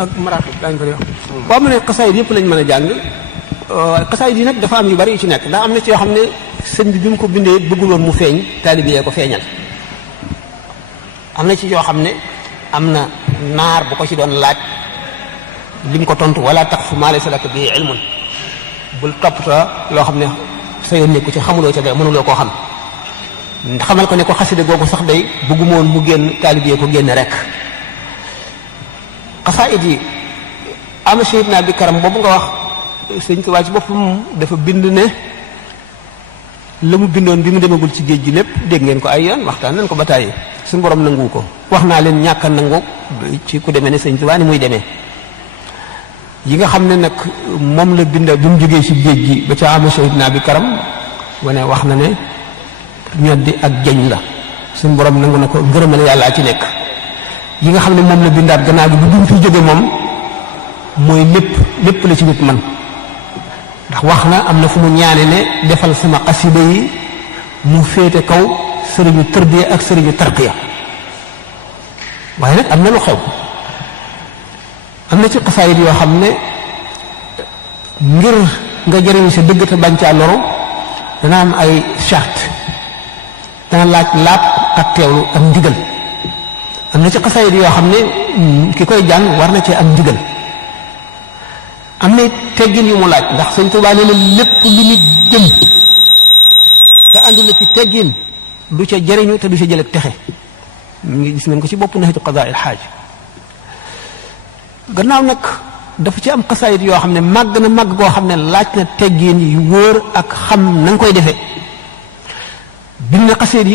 ak maraaxib daañu ko di wax. boo mu ne xasaayid yëpp lañ mën a jàng xasaayid yi nag dafa am yu bari yu ci nekk ndax am na ci yoo xam ne sëñ bi mu ko bindee bëggul woon mu feeñ taalibe yee ko feeñal. am na ci yoo xam ne am na naar bu ko ci doon laaj lim ko tontu wala taqfu maa laysa laka bihi ilmun bul toppatoo loo xam ne sa yoon nekku ci xamuloo ca dara mënuloo koo xam xamal ko ne ko xasida googu sax day bëgguma woon mu génn taalibe ko génn rek. xasaayid yi ama Seydina bi karam boobu nga wax sëñ Tuubaa ci boppam dafa bind ne la mu bindoon bi mu demagul ci géej gi lépp dégg ngeen ko ay yoon waxtaan nañ ko ba tàyyi suñu borom nangu ko wax naa leen ñàkk a nangu ci ku demee ne sëñ Tuubaa ni muy demee yi nga xam ne nag moom la bind bi mu jógee ci géej gi ba ca ama Seydina bi karam wane wax na ne ñoddi ak jañ la suñu borom nangu na ko ngërëmal yàlla ci nekk yi nga xam ne moom la bindaat gannaaw gi bu duñ fi jóge moom mooy lépp la ci nit man ndax wax na am na fu mu ñaane ne defal sama xasida yi mu féete kaw sëriñu tërbiya ak sëriñu tarqiya waaye nag am na lu xew am na ci xasaayid yoo xam ne ngir nga jëriñu sa dëgg te bañ caa loru dana am ay charte dana laaj laab ak teewlu ak ndigal am na ci xasaayid yoo xam ne ki koy jàng war na cee am ndigal am na teggin yu mu laaj ndax sëñ Tuubaa nee na lépp lu nit jëm te àndul ci teggin du ca jëriñu te du ca jël ak texe mu ngi gis nañ ko ci bopp Nahju Qadaa'il Haaj gannaaw nag dafa ci am xasaayid yoo xam ne màgg na màgg koo xam ne laaj na teggin yu wóor ak xam na nga koy defee bind na xasaayid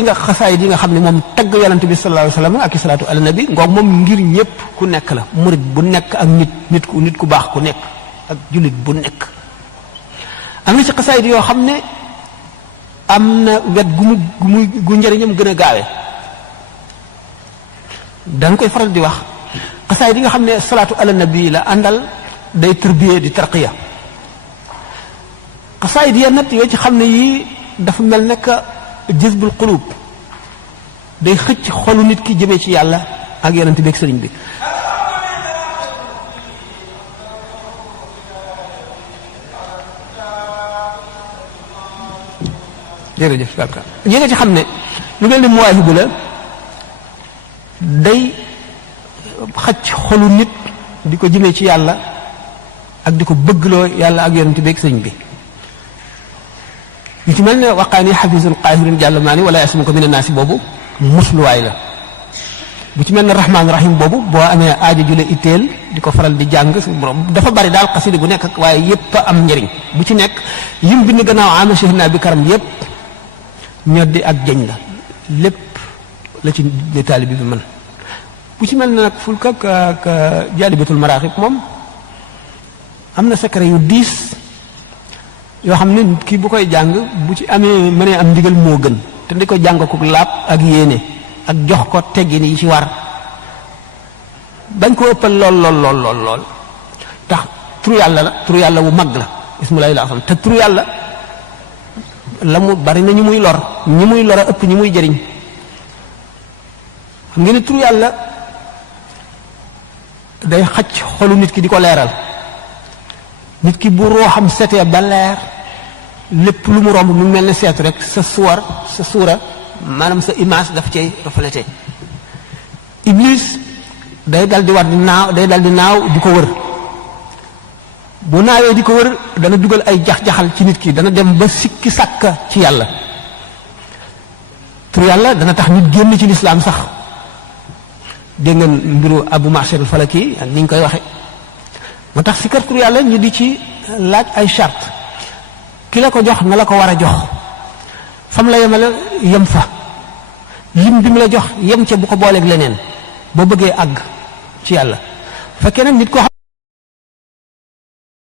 yi nga xam ne moom tagg yonent bi sallallahu alayhi wa sallam ak i salaatu ala nabi ngoog moom ngir ñëpp ku nekk la murit bu nekk ak nit ku baax ku nekk ak jullit bu nekk am na ci xasaayid yoo xam ne am na wet gu njëriñam gën a gaawe dañ koy faral di wax xasaayid yi nga xam ne salaatu ala nabi la àndal day tërbiye di tarqiya xasaayid ya nag yoo ci xam ne yii dafa mel nekk jazbul qulub day xëcc xolu nit ki jëmee ci yàlla ak yonent bi ak sëriñ bi jërëjëf barka yi nga ci xam ne lu mel ni muwaahibu la day xëcc xolu nit di ko jëmee ci yàlla ak di ko bëggloo yàlla ak yonent bi ak sëriñ bi yu ci mel ne waqaani xafisun qaahirin jàll maa ni wala yasmuka mina naasi boobu musluwaay la bu ci mel ne rahmaan rahim boobu boo amee aajo ju la itteel di ko faral di jàng suñu borom dafa bari daal xasida bu nekk ak waaye yépp am njëriñ bu ci nekk yim bind gannaaw ama Seydina bi karam yépp ñoddi ak jañ la lépp la ci li taalibe bi mën bu ci mel ne nag fulka ak jaalibatul maraaxib moom am na secret yu diis yoo xam ne kii bu koy jàng bu ci amee mënee am ndigal moo gën te di ko jàng ko laab ak yéene ak jox ko teggin yi ci war bañ ko ëppal lool tax turu yàlla wu mag la ismullahil azam te turu yàlla la mu bari na ñi muy lor a ëpp ñi muy jëriñ xam ngeen ne turu yàlla day xacc xolu nit ki di ko leeral nit ki bu rooxam setee ba leer lépp lu mu romb mu mel ne seetu rek sa suura maanaam sa image daf cay reflété iblis day dal di naaw di ko wër bu naawee di ko wër dana dugal ay jax-jaxal ci nit ki dana dem ba sikki sàkka ci yàlla tur yàlla dana tax nit génn ci lislaam sax dégg ngeen mbiru Abu Ma'shar al-Falaki ak ni ñu koy waxe moo tax si kër tur yàlla ñu di ci laaj ay charte ki la ko jox na la ko war a jox fam la yemale yem fa lim bi mu la jox yem ca bu ko booleeg leneen boo bëggee àgg ci yàlla fekkee nag nit ko